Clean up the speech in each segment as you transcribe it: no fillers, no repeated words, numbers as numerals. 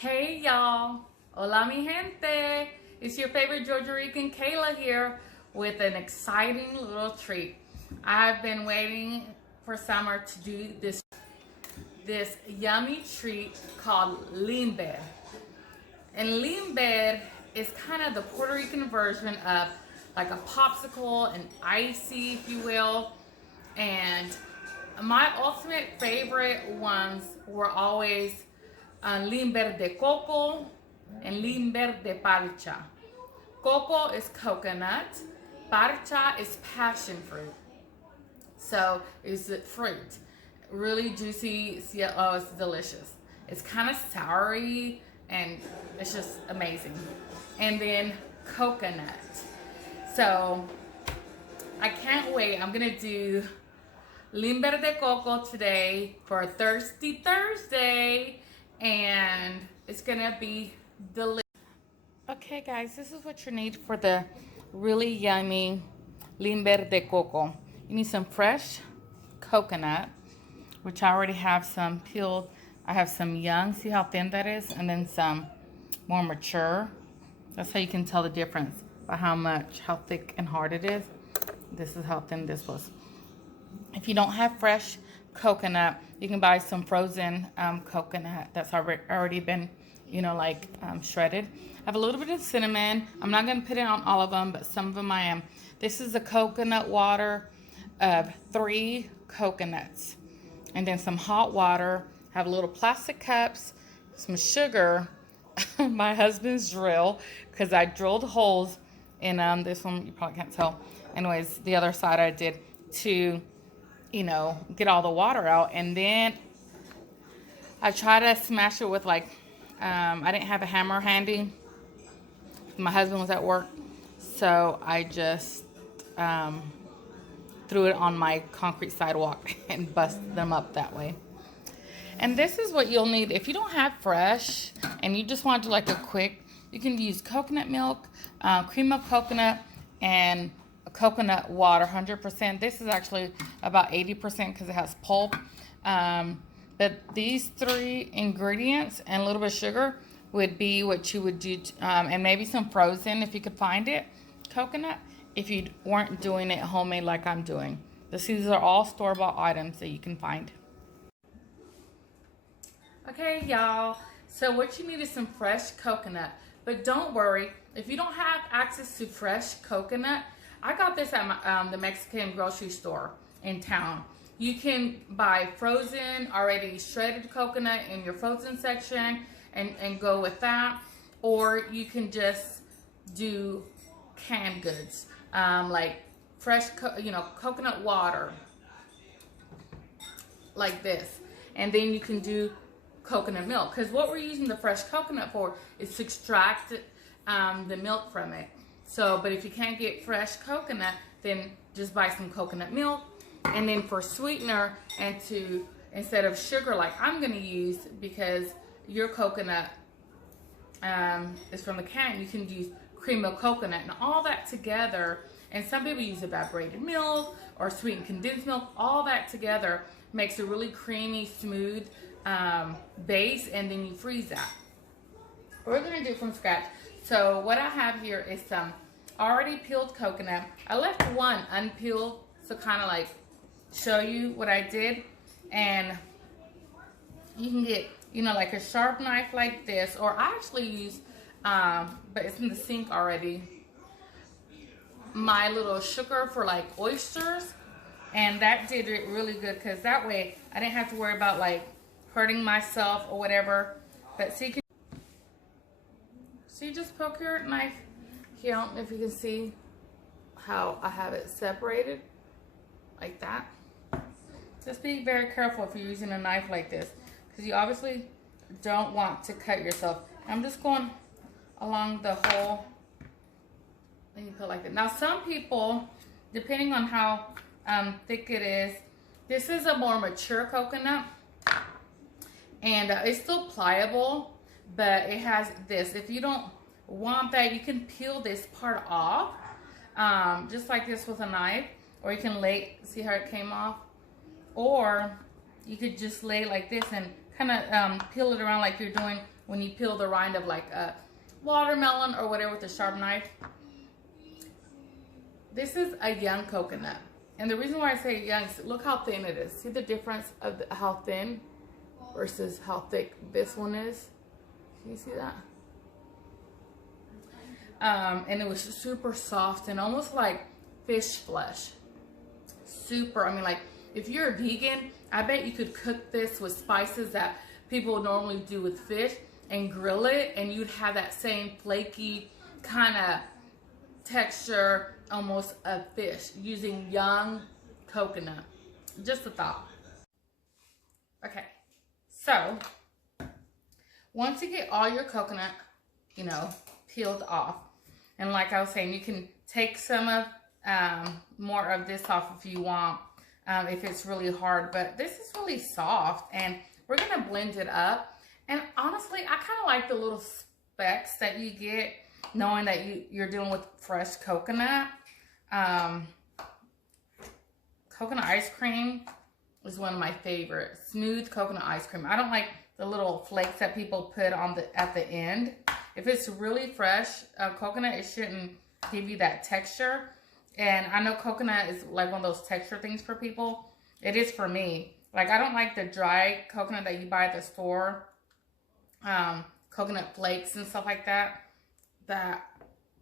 Hey y'all, hola mi gente. It's your favorite Georgia Rican Kayla here with an exciting little treat. I've been waiting for summer to do this yummy treat called limber. And limber is kind of the Puerto Rican version of like a popsicle and icy, if you will. And my ultimate favorite ones were always limber de coco and limber de parcha. Coco is coconut, parcha is passion fruit. So it's the fruit, really juicy. Oh, it's delicious. It's kind of soury and it's just amazing. And then coconut. So I can't wait. I'm gonna do limber de coco today for Thirsty Thursday, and it's gonna be delicious. Okay guys, this is what you need for the really yummy limber de coco. You need some fresh coconut, which I already have some peeled. I have some young, see how thin that is, and then some more mature. That's how you can tell the difference by how thick and hard it is. This is how thin this was. If you don't have fresh coconut, you can buy some frozen coconut that's already been, shredded. I have a little bit of cinnamon. I'm not going to put it on all of them, but some of them I am. This is the coconut water of 3 coconuts. And then some hot water. Have little plastic cups, some sugar, my husband's drill, because I drilled holes in this one. You probably can't tell. Anyways, the other side I did to get all the water out. And then I try to smash it with I didn't have a hammer handy. My husband was at work, so I just threw it on my concrete sidewalk and busted them up that way. And this is what you'll need if you don't have fresh and you just want to do like a quick. You can use coconut milk, cream of coconut, and coconut water, 100%. This is actually about 80% because it has pulp. But these 3 ingredients and a little bit of sugar would be what you would do, and maybe some frozen if you could find it, coconut, if you weren't doing it homemade like I'm doing. These are all store-bought items that you can find. Okay, y'all. So what you need is some fresh coconut. But don't worry, if you don't have access to fresh coconut, I got this at the Mexican grocery store in town. You can buy frozen, already shredded coconut in your frozen section and go with that. Or you can just do canned goods, like fresh, coconut water, like this. And then you can do coconut milk, because what we're using the fresh coconut for is to extract the milk from it. So, but if you can't get fresh coconut, then just buy some coconut milk. And then for sweetener, and instead of sugar like I'm gonna use, because your coconut is from the can, you can use cream of coconut and all that together. And some people use evaporated milk or sweetened condensed milk. All that together makes a really creamy, smooth base, and then you freeze that. We're gonna do it from scratch. So what I have here is some already peeled coconut. I left one unpeeled to kind of like show you what I did. And you can get, like a sharp knife like this, or I actually use, but it's in the sink already, my little sugar for like oysters. And that did it really good, because that way I didn't have to worry about like hurting myself or whatever. But see, just poke your knife here. I don't know if you can see how I have it separated like that. Just be very careful if you're using a knife like this, because you obviously don't want to cut yourself. I'm just going along the whole, and you put like that. Now some people, depending on how thick it is, this is a more mature coconut, and it's still pliable, but it has this. If you don't want that, you can peel this part off, just like this with a knife, or you can see how it came off, or you could just lay like this and kind of peel it around like you're doing when you peel the rind of like a watermelon or whatever with a sharp knife. This is a young coconut. And the reason why I say young is look how thin it is. See the difference of how thin versus how thick this one is? Can you see that? And it was super soft and almost like fish flesh. Super, I mean, like if you're a vegan, I bet you could cook this with spices that people would normally do with fish and grill it, and you'd have that same flaky kind of texture, almost of fish, using young coconut. Just a thought. Okay, so once you get all your coconut, you know, peeled off, and like I was saying, you can take some of more of this off if you want, if it's really hard, but this is really soft, and we're gonna blend it up. And honestly, I kind of like the little specks that you get knowing that you're dealing with fresh coconut. Coconut ice cream is one of my favorites. Smooth coconut ice cream. I don't like the little flakes that people put on at the end. If it's really fresh coconut, it shouldn't give you that texture. And I know coconut is like one of those texture things for people. It is for me. Like, I don't like the dry coconut that you buy at the store. Coconut flakes and stuff like that.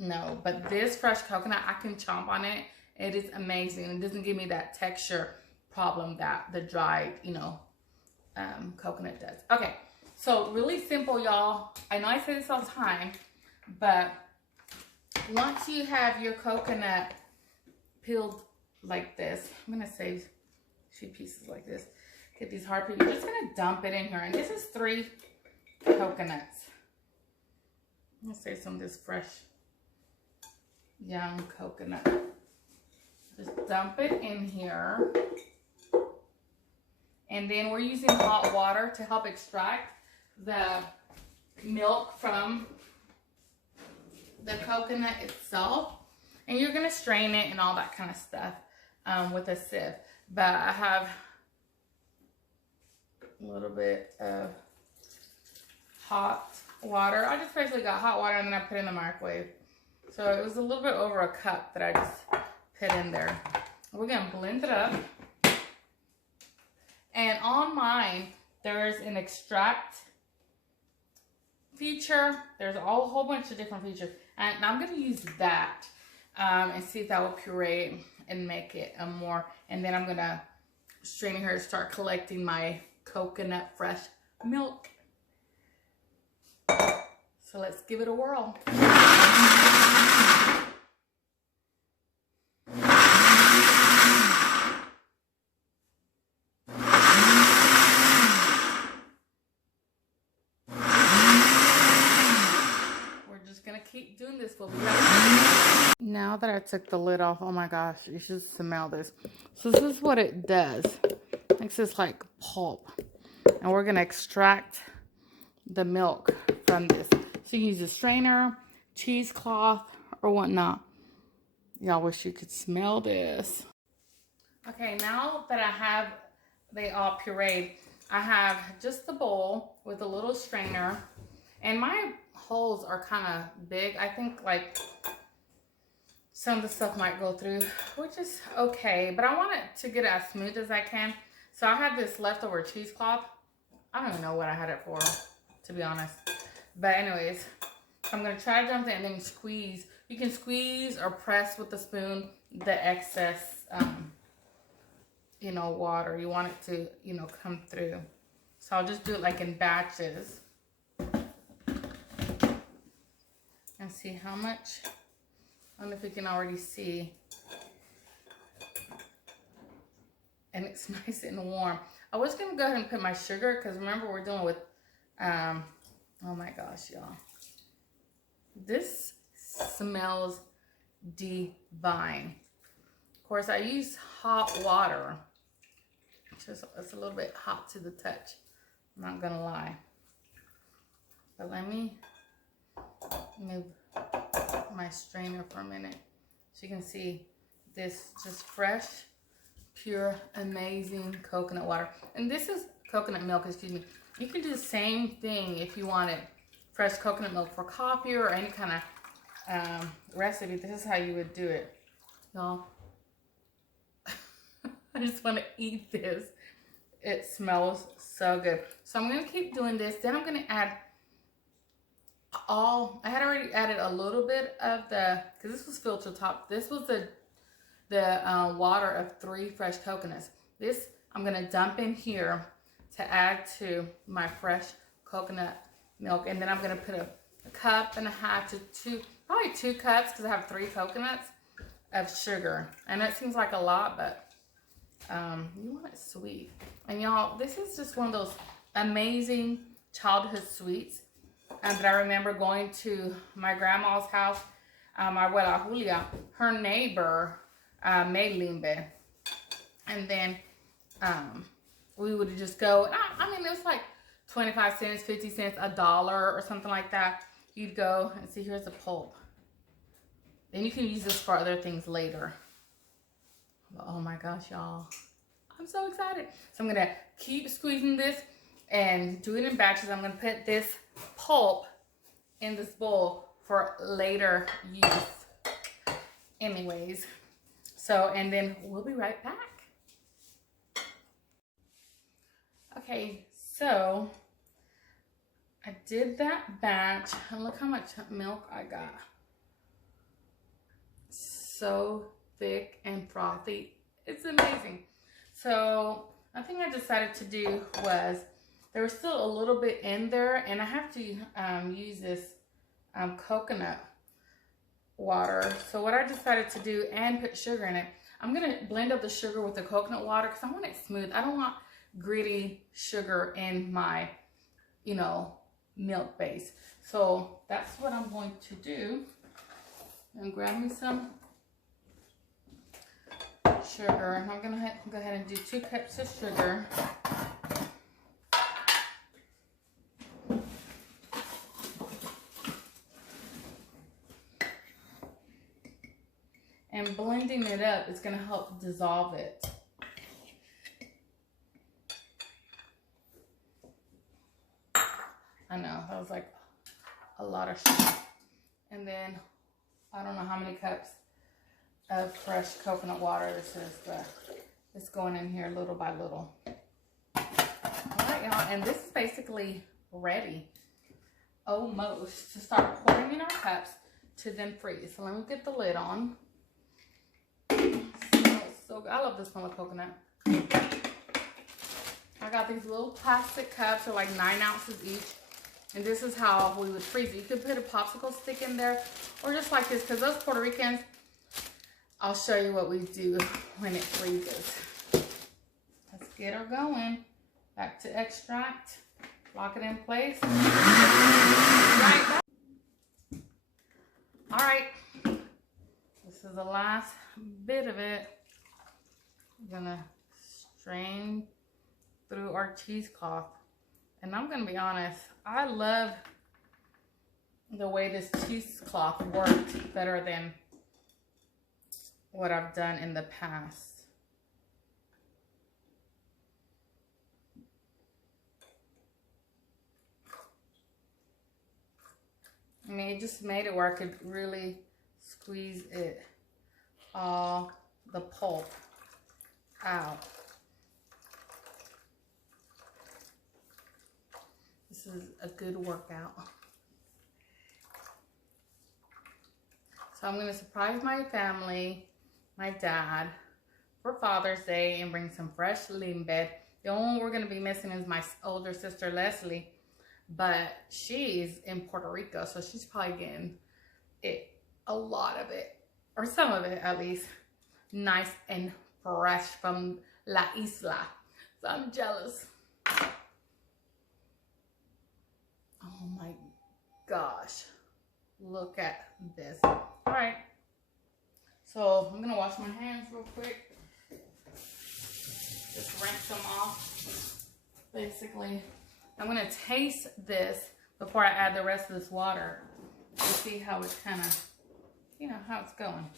No. But this fresh coconut, I can chomp on it. It is amazing. It doesn't give me that texture problem that the dried, coconut does. Okay. So really simple, y'all. I know I say this all the time, but once you have your coconut peeled like this, I'm going to save a few pieces like this. Get these hard pieces. You're just going to dump it in here. And this is 3 coconuts. I'm going to save some of this fresh, young coconut. Just dump it in here. And then we're using hot water to help extract the milk from the coconut itself. And you're going to strain it and all that kind of stuff with a sieve. But I have a little bit of hot water. I just basically got hot water and then I put it in the microwave. So it was a little bit over a cup that I just put in there. We're going to blend it up. And on mine, there's an extract feature. There's a whole bunch of different features. And I'm going to use that and see if that will puree and make it more. And then I'm going to strain here and start collecting my coconut fresh milk. So let's give it a whirl. Gonna keep doing this. We'll be right. Now that I took the lid off, oh my gosh, you should smell this. So this is what it does. It makes this like pulp, and we're gonna extract the milk from this. So you can use a strainer, cheesecloth, or whatnot. Y'all wish you could smell this. Okay, now that I have they all pureed, I have just the bowl with a little strainer, and my holes are kind of big. I think like some of the stuff might go through, which is okay, but I want it to get as smooth as I can. So I have this leftover cheesecloth. I don't even know what I had it for, to be honest. But anyways, I'm going to try to dump it and then squeeze. You can squeeze or press with the spoon the excess, water. You want it to, come through. So I'll just do it like in batches. And see how much. I don't know if you can already see. And it's nice and warm. I was going to go ahead and put my sugar because remember we're dealing with, oh my gosh, y'all. This smells divine. Of course, I use hot water. It's a little bit hot to the touch. I'm not going to lie. But let me move my strainer for a minute so you can see this just fresh, pure, amazing coconut water. And this is coconut milk, excuse me. You can do the same thing if you want it fresh coconut milk for coffee or any kind of recipe, this is how you would do it, y'all. I just want to eat this. It smells so good. So I'm going to keep doing this. Then I'm going to add I had already added a little bit of because this was filter top. This was the water of 3 fresh coconuts. This I'm going to dump in here to add to my fresh coconut milk. And then I'm going to put a cup and a half to 2, probably 2 cups because I have 3 coconuts of sugar. And that seems like a lot, but you want it sweet. And y'all, this is just one of those amazing childhood sweets that I remember going to my grandma's house. My abuela Julia, her neighbor made limbe. And then we would just go, I mean, it was like 25 cents, 50 cents, $1 or something like that. You'd go and see, here's the pulp. Then you can use this for other things later. But, oh my gosh, y'all. I'm so excited. So I'm going to keep squeezing this and do it in batches. I'm going to put this pulp in this bowl for later use. Anyways, so, and then we'll be right back. Okay, so I did that batch, and look how much milk I got. So thick and frothy. It's amazing. So I think I decided to do was, there was still a little bit in there, and I have to use this coconut water. So what I decided to do, and put sugar in it, I'm going to blend up the sugar with the coconut water because I want it smooth. I don't want gritty sugar in my, you know, milk base. So that's what I'm going to do. And grab me some sugar. And I'm going to go ahead and do 2 cups of sugar. And blending it up is going to help dissolve it. I know, that was like a lot of sugar. And then, I don't know how many cups of fresh coconut water this is, but it's going in here little by little. All right, y'all, and this is basically ready, almost, to start pouring in our cups to then freeze. So let me get the lid on. Smells so good. I love the smell of coconut. I got these little plastic cups, they're like 9 ounces each. And this is how we would freeze it. You could put a popsicle stick in there, or just like this, because those Puerto Ricans, I'll show you what we do when it freezes. Let's get her going. Back to extract. Lock it in place. Right back. All right. This is the last bit of it. I'm gonna strain through our cheesecloth. And I'm gonna be honest, I love the way this cheesecloth worked better than what I've done in the past. I mean, it just made it where I could really squeeze it, all the pulp out. This is a good workout. So I'm going to surprise my family, my dad, for Father's Day and bring some fresh limbe. The only one we're going to be missing is my older sister, Leslie. But she's in Puerto Rico, so she's probably getting it, a lot of it, or some of it at least, nice and fresh from La Isla. So I'm jealous. Oh my gosh, look at this. All right, so I'm gonna wash my hands real quick. Just rinse them off. Basically, I'm gonna taste this before I add the rest of this water to see how it's kind of, you know, how it's going.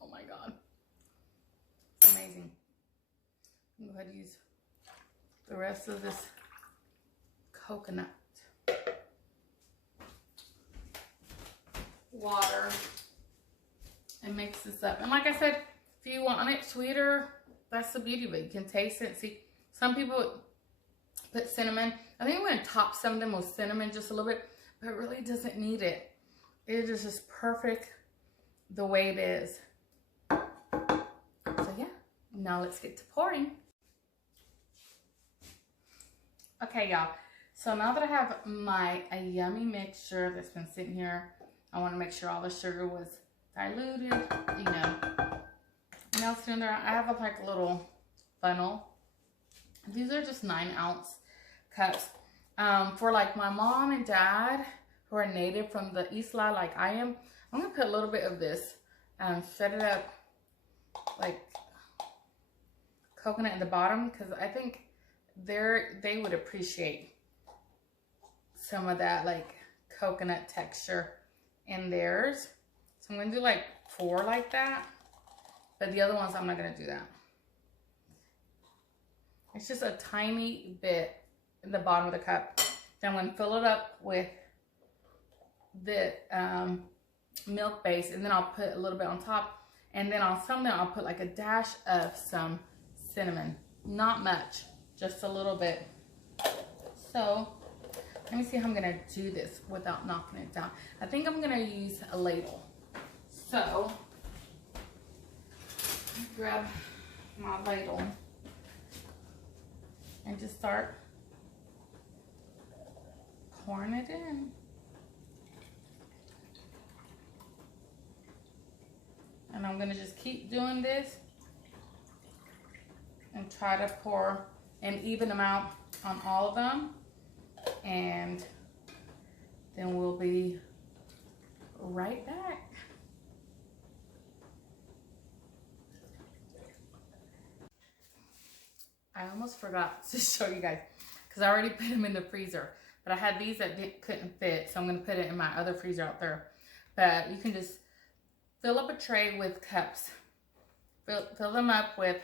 Oh my God. Amazing. Go ahead and use the rest of this coconut water and mix this up. And like I said, if you want it sweeter, that's the beauty of it. You can taste it. See, some people put cinnamon. I think I'm going to top some of them with cinnamon just a little bit, but it really doesn't need it. It is just perfect the way it is. So yeah, now let's get to pouring. Okay, y'all. So now that I have my yummy mixture that's been sitting here, I want to make sure all the sugar was diluted, you know. Now it's in there. I have like a little funnel. These are just 9-ounce cups. For like my mom and dad who are native from the Isla like I am, I'm gonna put a little bit of this, set it up like coconut in the bottom, because I think they would appreciate some of that like coconut texture in theirs. So I'm gonna do like 4 like that, but the other ones I'm not gonna do that. It's just a tiny bit in the bottom of the cup. Then I'm gonna fill it up with the milk base, and then I'll put a little bit on top, and then on some of them I'll put like a dash of some cinnamon. Not much, just a little bit. So let me see how I'm gonna do this without knocking it down. I think I'm gonna use a ladle. So grab my ladle and just start pouring it in. And I'm gonna just keep doing this and try to pour an even amount on all of them. And then we'll be right back. I almost forgot to show you guys because I already put them in the freezer. But I had these that couldn't fit, so I'm going to put it in my other freezer out there. But you can just fill up a tray with cups. Fill them up with,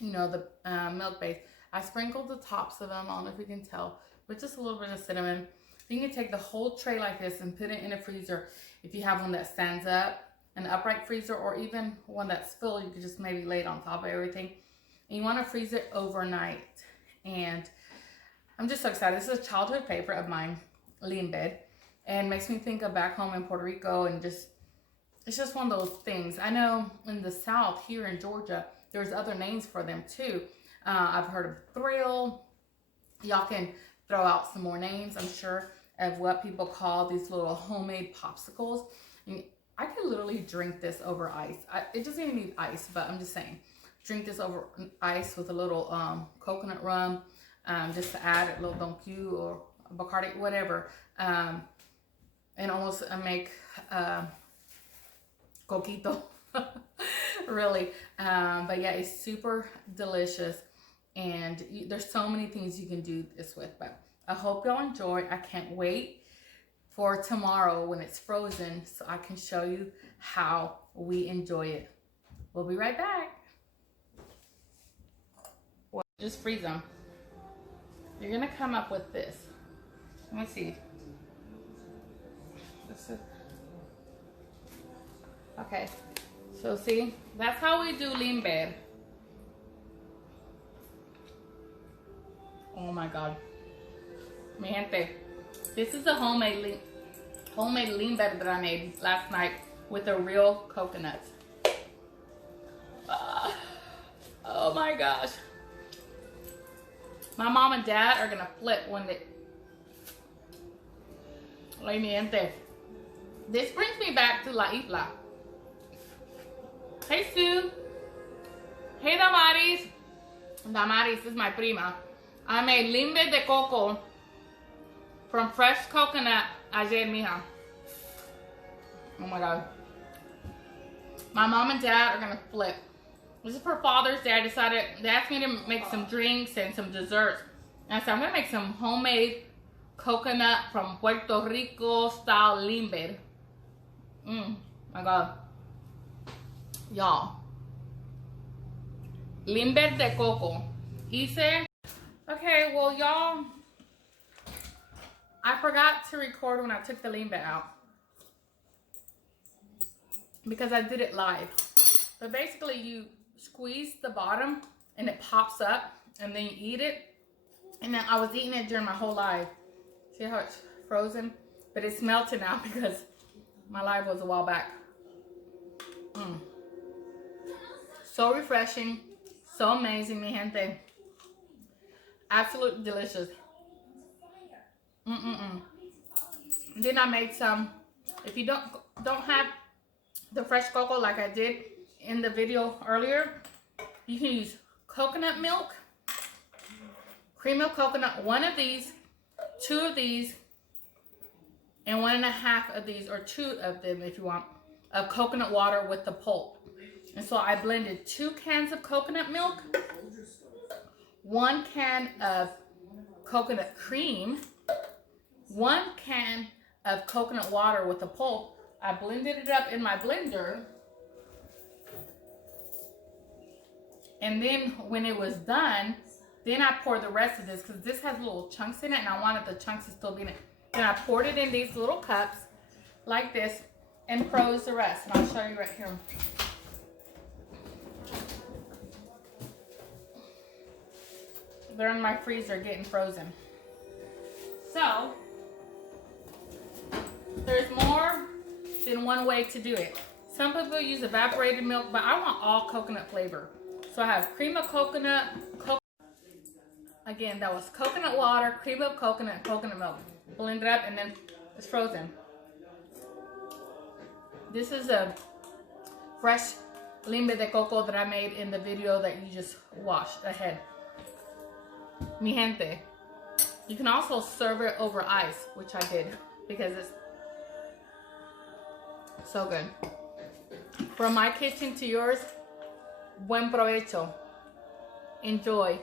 you know, the milk base. I sprinkled the tops of them, I don't know if you can tell, with just a little bit of cinnamon. You can take the whole tray like this and put it in a freezer. If you have one that stands up, an upright freezer, or even one that's full, you could just maybe lay it on top of everything. And you want to freeze it overnight. And I'm just so excited. This is a childhood favorite of mine, Limber, and makes me think of back home in Puerto Rico, and just, it's just one of those things. I know in the South, here in Georgia, there's other names for them too. I've heard of Thrill. Y'all can throw out some more names, I'm sure, of what people call these little homemade popsicles. And I could literally drink this over ice. It doesn't even need ice, but I'm just saying, drink this over ice with a little coconut rum, just to add a little Don Q or Bacardi, whatever, and almost make coquito, really. But yeah, it's super delicious, and there's so many things you can do this with. But I hope y'all enjoy. I can't wait for tomorrow when it's frozen so I can show you how we enjoy it. We'll be right back. Well, just freeze them. You're gonna come up with this. Let me see. This is okay. So see, that's how we do Limber. Oh my God, mi gente, this is a homemade Limber that I made last night with the real coconuts. Oh my gosh. My mom and dad are gonna flip when they... Ay, mi gente. This brings me back to La Isla. Hey, Sue. Hey, Damaris. Damaris is my prima. I made limber de coco from fresh coconut ayer, mija. Oh my God. My mom and dad are gonna flip. This is for Father's Day. They asked me to make some drinks and some desserts. And so I'm gonna make some homemade coconut from Puerto Rico style limber. My God. Y'all. limber de coco. Hice. Okay, well, y'all, I forgot to record when I took the limber out because I did it live. But basically, you squeeze the bottom and it pops up, and then you eat it. And then I was eating it during my whole live. See how it's frozen? But it's melted now because my live was a while back. So refreshing. So amazing, mi gente. Absolutely delicious. Then I made some. If you don't have the fresh cocoa like I did in the video earlier, you can use coconut milk, cream of coconut, one of these, two of these, and 1.5 of these, or 2 of them if you want, of coconut water with the pulp. And so I blended 2 cans of coconut milk, 1 can of coconut cream, 1 can of coconut water with the pulp. I blended it up in my blender. And then when it was done, then I poured the rest of this, because this has little chunks in it and I wanted the chunks to still be in it. Then I poured it in these little cups like this and froze the rest. And I'll show you right here. They're in my freezer getting frozen. So, there's more than one way to do it. Some people use evaporated milk, but I want all coconut flavor. So I have cream of coconut, again, that was coconut water, cream of coconut, coconut milk. Blend it up and then it's frozen. This is a fresh limber de coco that I made in the video that you just watched ahead. Mi gente. You can also serve it over ice, which I did because it's so good. From my kitchen to yours, buen provecho. Enjoy.